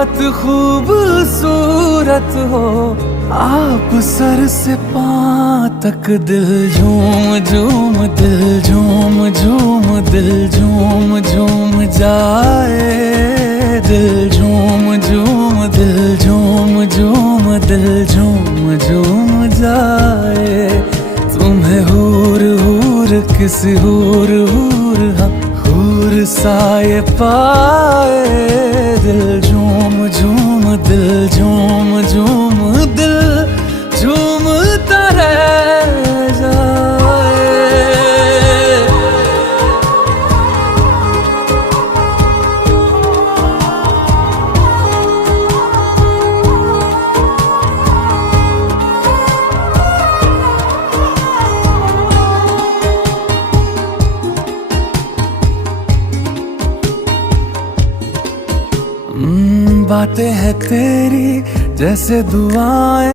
बहुत खूबसूरत हो आप, सर से पाँव तक दिल झूम झूम, दिल झूम झूम, दिल झूम झूम जाए, दिल झूम झूम, दिल झूम झूम, दिल झूम झूम जाए। तुम्हें हूर हूर किसी हूर हूर, हाँ हूर साए पाए, दिल झूम झूम, दिल झूम झूम, दिल झूमता रह जाए। बातें हैं तेरी जैसे दुआएं।